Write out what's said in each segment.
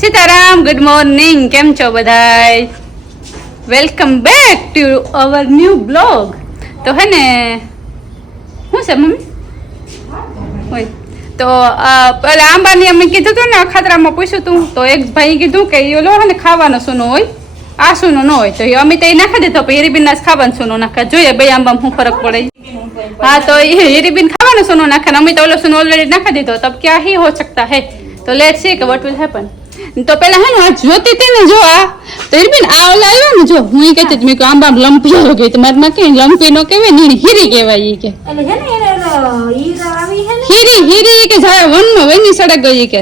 Sitaram, good morning. કેમ છો બધાય? Welcome back to our new blog. તો હે ને શું છે મમ્મી હોય તો પેલા આંબાની અમે કીધું હતું ને અખાતરામાં પૂછ્યું હતું તો એક ભાઈ કીધું કે એ ઓલો ને ખાવાનો સૂનો હોય આ સૂનો ન હોય તો એ અમે તો એ નાખી દીધો પણ હીરીબીન ના ખાવાનો સૂનો નાખે જોઈએ બે આંબામાં શું ફરક પડે. हाँ तो ये हीरीबीन खावा सुनो नाखा अमी तो सुनो ऑलरेडी नाखा दी तब क्या ही हो सकता है. तो let's see what will happen. तो पहला है ना जोती थी ने जो आ तो हीरीबीन आ ओला आयो ने जो हुई कहती थी मैं आंबा लंपी हो गई तो मारे के लंपी नो केवे नी हीरी केवाय के એટલે છે ને એનો હીરા આવી છે ને हीरी हीरी के जाय वन में वनी सड़क गई के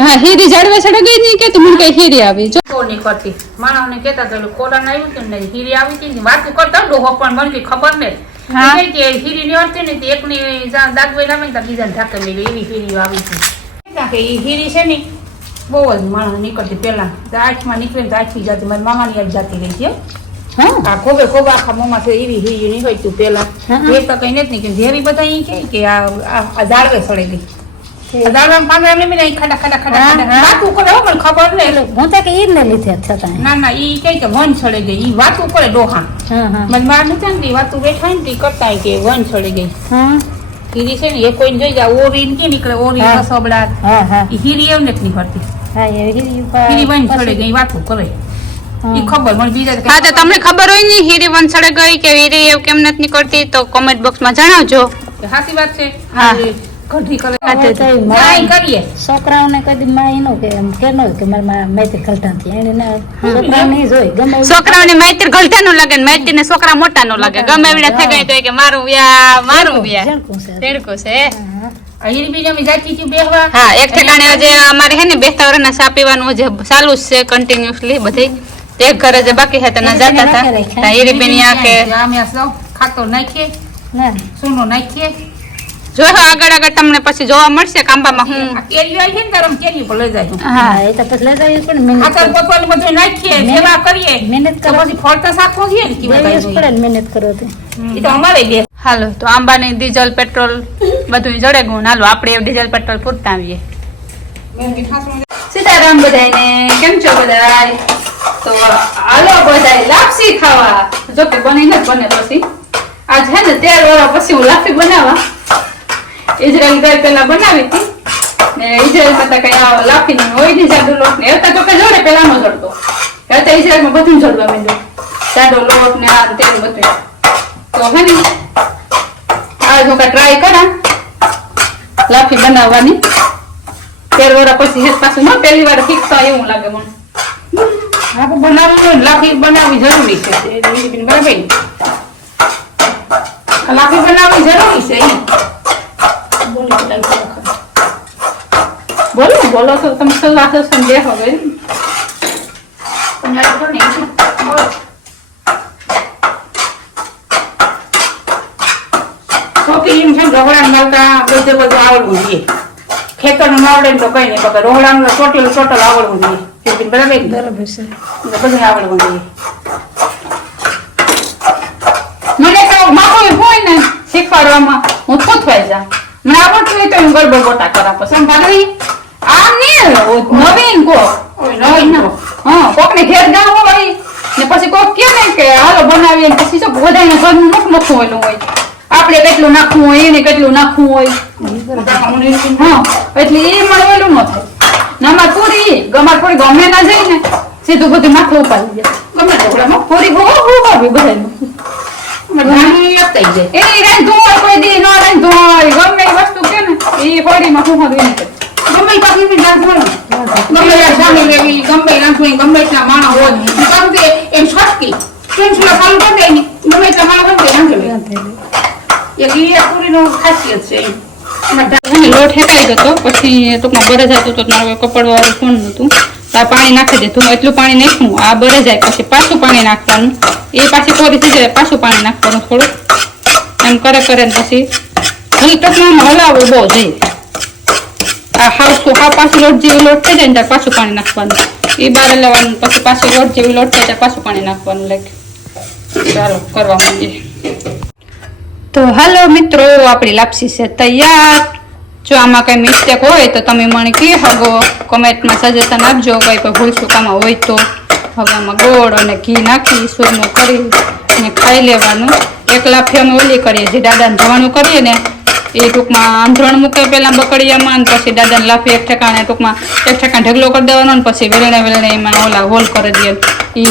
हां हीरी जाड़वे सड़क गई नहीं के तो मुन के हीरी આવી જો કોની કરતી માણસને કહેતા તો કોડા ના આવ્યું કે નહીં હીરી આવી હતી વાત કરતા ડોહો પણ મને ખબર નહીં હા કે હીરી ની હતી ને એક ની દાગવે નામે તો બીજા ઢાકે મેલી એવી હીરી આવી હતી કે ઈ હીરી છે ને બહુ જ માણસ નીકળતી પેલા આઠમાં નીકળે તો આઠી જતી મારી મામાની યાદ જતી રહી છે હા આ ખોબે ખોબા આખા મોમાં છે એવી હીરી નહીં હોય તું પેલા એ તો કઈ નથી કે જેવી બધા ઈ કે આ ઝાડવે સડી ગઈ દાદા પાંદડા ને મેં ખાડા ખાડા ખાડા વાતું કરે પણ ખબર નહીં હું તો કે ઈ ને લીધે છતાં ના ના ઈ કઈ કે વન છડે ગઈ ઈ વાતું કરે ડોહા મને માર નથી ને વાતું બેઠા ને કરતા કે વન છડે ગઈ હીરી છે ને એ કોઈ જોઈ જા ઓરી ને નીકળે ઓરી રસબડા ઈ હીરી એમ નથી નીકળતી હા એ હીરી વન છડે ગઈ વાતું કરે ઈ ખબર મને બીજા હા તો તમને ખબર હોય ને હીરી વન છડે ગઈ કે હીરી એવું કેમ નથી નીકળતી તો કોમેન્ટ બોક્સ માં જણાવજો. સાચી વાત છે હા ઘડી કરે માઈ કરીએ છોકરાઓને કદી માઈ નો કે એમ કે નો કે મારા માઈતર ગલટા થી એને ના છોકરાઓને જોઈ ગમે છોકરાઓને માઈતર ગલટા નો લાગે ને માઈતર ને છોકરા મોટા નો લાગે ગમે એવડા થઈ ગઈ તો કે મારું વ્યા તેડકો છે અહીં બીજા મી જાતી તી બેહવા હા એક ઠેકાણે આજે અમારે હે ને બેસતા વરના ચા પીવાનું જે ચાલુ છે કન્ટિન્યુઅસલી બધી એક ઘરે જે બાકી હતા ના જાતા હતા હીરી બેનિયા કે અમે સૌ ખાતો નાખીએ ના સુનો નાખીએ જો આગળ આગળ તમને પછી જોવા મળશે કાંબામાં હું કેરીઓ આવી ને તારમ કેરી પર લઈ જાય હા એ તો પછી લઈ જાય પણ મહેનત આતર પોતવાનું બધું નાખીએ સેવા કરીએ મહેનત કરો પછી ફળતા સાખો છે ને કે પડે મહેનત કરો તો એ તો અમારે બે હાલો તો આંબાની ડીઝલ પેટ્રોલ બધું જડે ગુણ હાલો આપણે ડીઝલ પેટ્રોલ પૂરતા આવીએ. સીતારામ બધાને કેમ છો બધાય? તો હાલો બધાય લાપસી ખાવા જો કે બની ન બને પછી આજ હે ને 13 વર્ષ પછી હું લાપસી બનાવવા ઇઝરાયલ ગઈ પેલા બનાવી હતી ને ઇઝરાયલમાં તો કઈ લાપસી નું હોય નહીં જાડો લોટ ને એ તો કે જોડે પેલા નો જડતો એટલે ઇઝરાયલમાં બધું જડવા માંડ્યું જાડો લોટ ને આ તેલ બધું તો હે ને આજ હું ટ્રાય કરા લાપસી બનાવવાની 13 વર્ષ પછી હે પાછું ન પહેલી વાર શીખતા એવું લાગે મને આપણે બનાવવું લાપસી બનાવવી જરૂરી છે બરાબર લાપસી બનાવવી જરૂરી છે બોલો બોલો તો તમે સલાહ સંદેહ હવે છોકરી એમ છે રોહડા મળતા બધું આવડવું જોઈએ ખેતર નું આવડે ને તો કઈ નહીં પકડ રોહડા નું ટોટલ આવડવું જોઈએ બરાબર બરાબર છે બધું આવડવું જોઈએ મને તો માથું હોય ને શીખવાડવામાં હું પૂછવાઈ જા મને આવડતું હોય તો હું ગરબડ ગોટા કરા પછી ભાગી આમ નહીં નવીન કોક ને ઘેર ગામ હોય ને પછી કોક કે ને કે હાલો બનાવીએ પછી શું બધાને ઘરનું નખું હોયલું હોય આપણે કેટલું નાખવું હોય એને કેટલું નાખવું હોય હા એટલે એ મળવેલું ન થાય નામાં પૂરી ગમાર પૂરી ગમે ના જાય ને સીધું બધું માથું ઉપાડી જાય ગમે ઢોકળામાં પૂરી હોવી બધાનું એ રાંધું હોય કોઈ દી ન રાંધું હોય ગમે એ વસ્તુ કે ને એ હોળીમાં હું હવે ગમે પાકી ગમે સામે લેવી ગમે રાંધવી ગમે એટલા માણસ હોય કારણ કે એમ છટકી કેમ છે ચાલુ કરી દે ગમે એટલા માણસ હોય રાંધવી એક ઈ પૂરીનો ખાસિયત છે લોટ હેકાઈ ગયો પછી ટૂંકમાં બરે જતું તો મારું કપડ વાળું ફોન નતું તો આ પાણી નાખી દીધું એટલું પાણી નાખ્યું આ બરે જાય પછી પાછું પાણી નાખવાનું એ પાછી કોરી થઈ જાય પાછું પાણી નાખવાનું થોડું એમ કરે ને પછી ટૂંકમાં હલાવવું બહુ જઈએ આ હાવ પાછું લોટ જેવી લોટ થઈ જાય ને ત્યારે પાછું પાણી નાખવાનું એ બાર લેવાનું પછી પાછું લોટ જેવી લોટ થાય ત્યારે પાછું પાણી નાખવાનું લાગે ચાલો કરવા માંડીએ. તો હાલો મિત્રો આપણી લાપસી છે તૈયાર જો આમાં કંઈ મિસ્ટેક હોય તો તમે મને કહી શકો, કોમેન્ટમાં સજેશન આપજો, કંઈ કોઈ ભૂલ ચૂકામાં હોય તો. હવે આમાં ગોળ અને ઘી નાખી સુરમો કરી અને ખાઈ લેવાનું. એક લાફી અમે ઓલી કરીએ, જે દાદાને જવાનું કરીએ ને એ ટૂંકમાં આંધણ મૂકે પહેલાં બકડીયામાં, અને પછી દાદાને લાફી એક ઠેકાણે ટૂંકમાં એક ઠેકાણે ઢગલો કરી દેવાનો, ને પછી વેલણે એમાં ઓલા હોલ કરી દઈએ. એ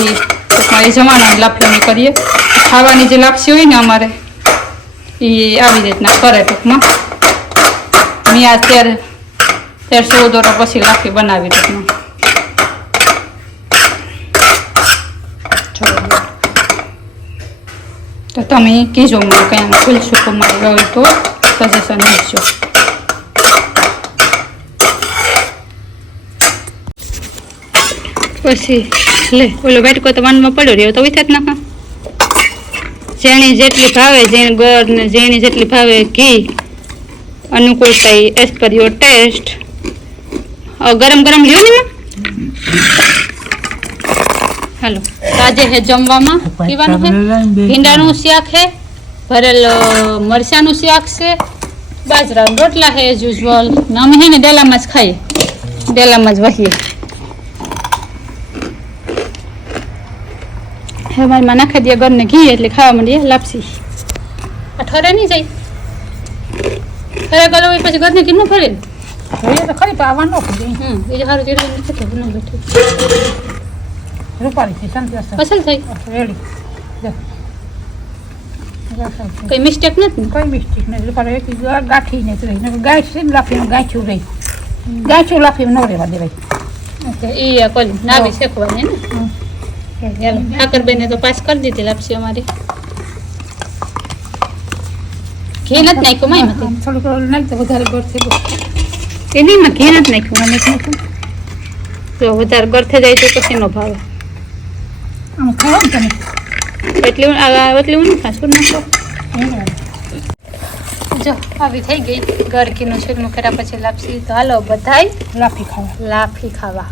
ટૂંકમાં એ જમાનાની લાફી અમે કરીએ. ખાવાની જે લાપસી હોય ને અમારે એ આવી રીતના કરે ટૂંકમાં. મેં આ 13-14 વર્ષ પછી લાફી બનાવી ટૂંકમાં. તો તમે કીજો મને કંઈ આમાં ફૂલ સુકું મારી હોય તો સજેશન આપજો. પછી લે ઓલો બેટકો તો વાનમાં પડ્યો રહ્યો તો વિથાત નાખા. જેણી જેટલી ભાવે જેને ગોળ ને જેણી જેટલી ભાવે ઘી અનુકૂળતા એઝ પર યોર ટેસ્ટ. ગરમ ગરમ લ્યો ને હાલો. આજે હે જમવામાં પીવાનું છે ભીંડાનું શાક છે, ભરેલ મરચાંનું શાક છે, બાજરાના રોટલા છે એઝ યુઝ્યુઅલ. અમે હે ને ડેલામાં જ ખાઈએ, ડેલામાં જ વહીએ. હવે મારીમાં નાખી દઈએ ઘરને ઘી એટલે ખાવા માંડીએ લાપસી. આ ઠરે નહીં જાય, ઠરે ગયો હોય પછી ઘરને ઘી ન ફરે જોઈએ તો ખરી તો આવવાનું ન પડે. એ જ સારું જેટલું નથી ન બેઠું રૂપાળી શાંતિ અસલ થઈ રેડી. કઈ મિસ્ટેક નથી ને? કોઈ મિસ્ટેક નહીં. રૂપાળી એક ગાંઠી નહીં રહી, ગાંઠી લાફીમાં ગાંઠ્યું રહી, ગાંઠ્યું લાફીમાં ન રહેવા દેવાય. એ કોલી નાવી શેકવાની ને. ઠાકરબેને તો પાસ કરી દીધી લાપસી અમારી. ઘી નથી નાખ્યું માય થોડુંક નાખી તો વધારે ગોળ થઈ ગયું. એની માં ઘી નથી નાખ્યું, અમે નાખ્યું તો વધારે ગળ થઈ જાય તો પછી નો ભાવે. આમ ખાવા ને તમે એટલી હું ખાસું નાખો. જો આવી થઈ ગઈ ગરકીનું ચૂરમું કર્યા પછી લાપસી. તો હાલો બધાય લાફી ખાવા. લાફી ખાવા.